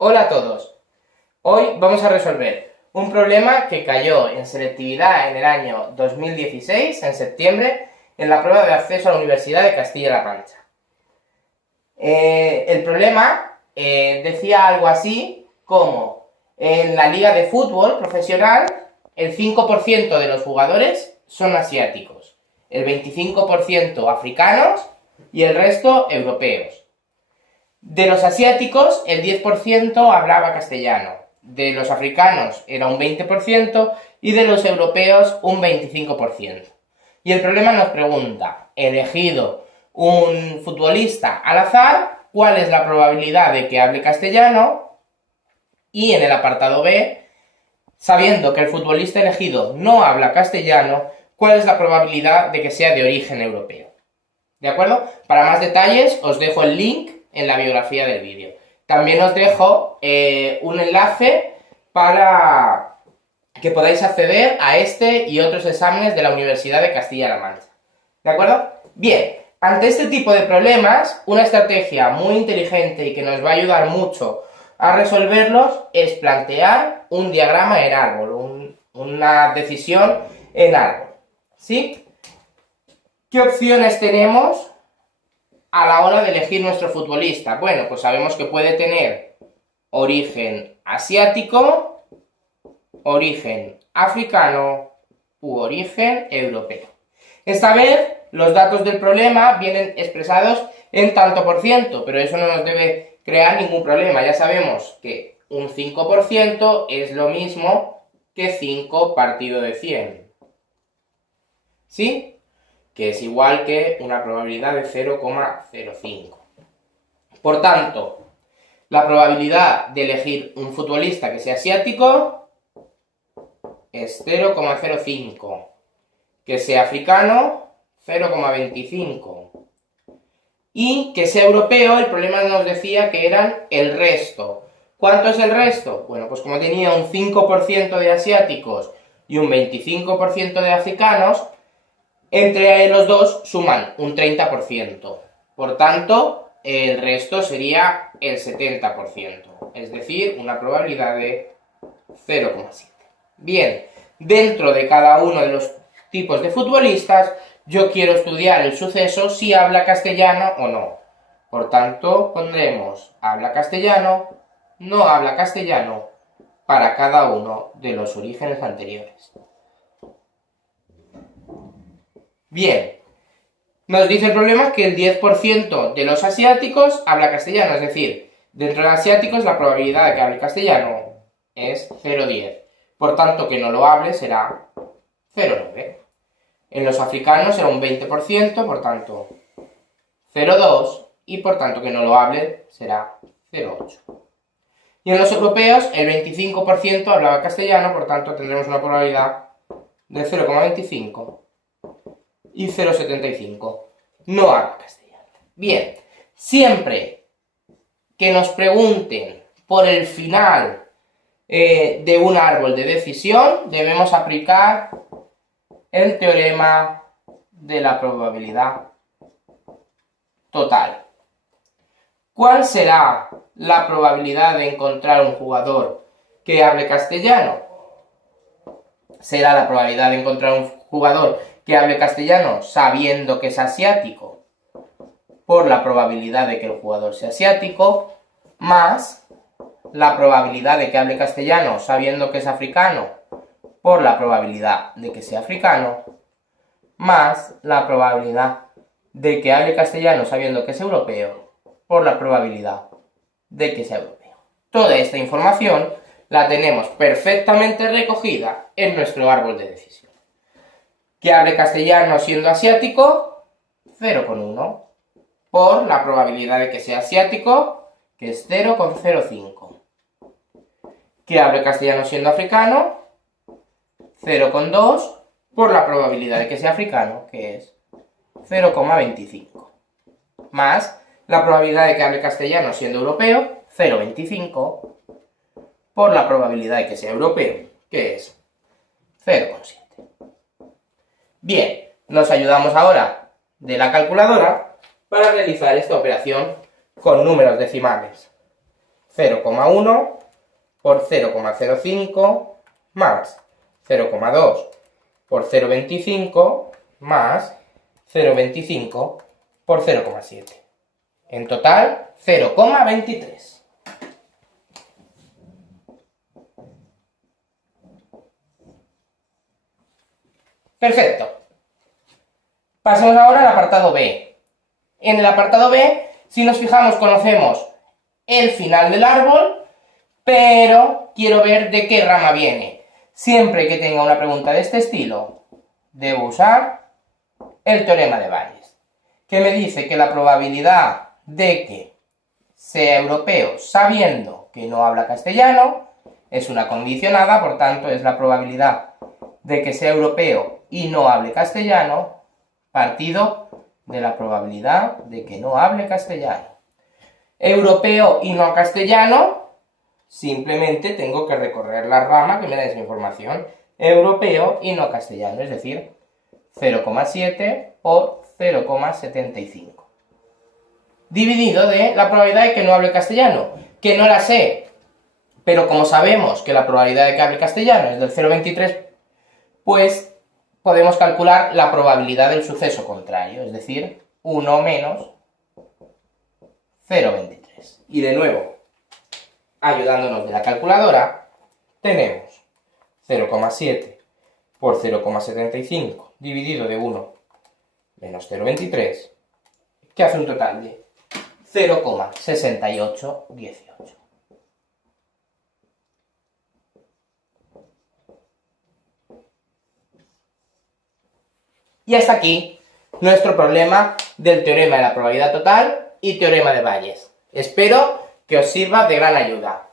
Hola a todos. Hoy vamos a resolver un problema que cayó en selectividad en el año 2016, en septiembre, en la prueba de acceso a la Universidad de Castilla-La Mancha. El problema decía algo así como: en la liga de fútbol profesional, el 5% de los jugadores son asiáticos, el 25% africanos y el resto europeos. De los asiáticos, el 10% hablaba castellano, de los africanos era un 20% y de los europeos un 25%. Y el problema nos pregunta: elegido un futbolista al azar, ¿cuál es la probabilidad de que hable castellano? Y en el apartado B, sabiendo que el futbolista elegido no habla castellano, ¿cuál es la probabilidad de que sea de origen europeo? ¿De acuerdo? Para más detalles os dejo el link en la biografía del vídeo. También os dejo un enlace para que podáis acceder a este y otros exámenes de la Universidad de Castilla-La Mancha. ¿De acuerdo? Bien, ante este tipo de problemas, una estrategia muy inteligente y que nos va a ayudar mucho a resolverlos es plantear un diagrama en árbol, una decisión en árbol. ¿Sí? ¿Qué opciones tenemos a la hora de elegir nuestro futbolista? Bueno, pues sabemos que puede tener origen asiático, origen africano u origen europeo. Esta vez los datos del problema vienen expresados en tanto por ciento, pero eso no nos debe crear ningún problema. Ya sabemos que un 5% es lo mismo que 5 partido de 100. ¿Sí? Que es igual que una probabilidad de 0,05. Por tanto, la probabilidad de elegir un futbolista que sea asiático es 0,05. Que sea africano, 0,25. Y que sea europeo, el problema nos decía que eran el resto. ¿Cuánto es el resto? Bueno, pues como tenía un 5% de asiáticos y un 25% de africanos, entre los dos suman un 30%. Por tanto, el resto sería el 70%. Es decir, una probabilidad de 0,7. Bien, dentro de cada uno de los tipos de futbolistas, yo quiero estudiar el suceso si habla castellano o no. Por tanto, pondremos habla castellano, no habla castellano, para cada uno de los orígenes anteriores. Bien, nos dice el problema que el 10% de los asiáticos habla castellano, es decir, dentro de los asiáticos la probabilidad de que hable castellano es 0,10. Por tanto, que no lo hable será 0,9. En los africanos será un 20%, por tanto 0,2, y por tanto que no lo hable será 0,8. Y en los europeos el 25% hablaba castellano, por tanto tendremos una probabilidad de 0,25 y 0,75. No habla castellano. Bien, siempre que nos pregunten por el final de un árbol de decisión, debemos aplicar el teorema de la probabilidad total. ¿Cuál será la probabilidad de encontrar un jugador que hable castellano? ¿Será la probabilidad de encontrar un jugador que hable castellano sabiendo que es asiático por la probabilidad de que el jugador sea asiático, más la probabilidad de que hable castellano sabiendo que es africano por la probabilidad de que sea africano, más la probabilidad de que hable castellano sabiendo que es europeo por la probabilidad de que sea europeo? Toda esta información la tenemos perfectamente recogida en nuestro árbol de decisión. Que hable castellano siendo asiático, 0,1, por la probabilidad de que sea asiático, que es 0,05. Que hable castellano siendo africano, 0,2, por la probabilidad de que sea africano, que es 0,25. Más la probabilidad de que hable castellano siendo europeo, 0,25, por la probabilidad de que sea europeo, que es 0,7. Bien, nos ayudamos ahora de la calculadora para realizar esta operación con números decimales. 0,1 por 0,05 más 0,2 por 0,25 más 0,25 por 0,7. En total, 0,23. Perfecto. Pasemos ahora al apartado B. En el apartado B, si nos fijamos, conocemos el final del árbol, pero quiero ver de qué rama viene. Siempre que tenga una pregunta de este estilo, debo usar el teorema de Bayes, que me dice que la probabilidad de que sea europeo sabiendo que no habla castellano es una condicionada, por tanto es la probabilidad de que sea europeo y no hable castellano partido de la probabilidad de que no hable castellano. Europeo y no castellano, simplemente tengo que recorrer la rama que me da esa información. Europeo y no castellano, es decir, 0,7 por 0,75. Dividido de la probabilidad de que no hable castellano, que no la sé, pero como sabemos que la probabilidad de que hable castellano es del 0,23, pues podemos calcular la probabilidad del suceso contrario, es decir, 1 menos 0,23. Y de nuevo, ayudándonos de la calculadora, tenemos 0,7 por 0,75 dividido de 1 menos 0,23, que hace un total de 0,6818. Y hasta aquí nuestro problema del teorema de la probabilidad total y teorema de Bayes. Espero que os sirva de gran ayuda.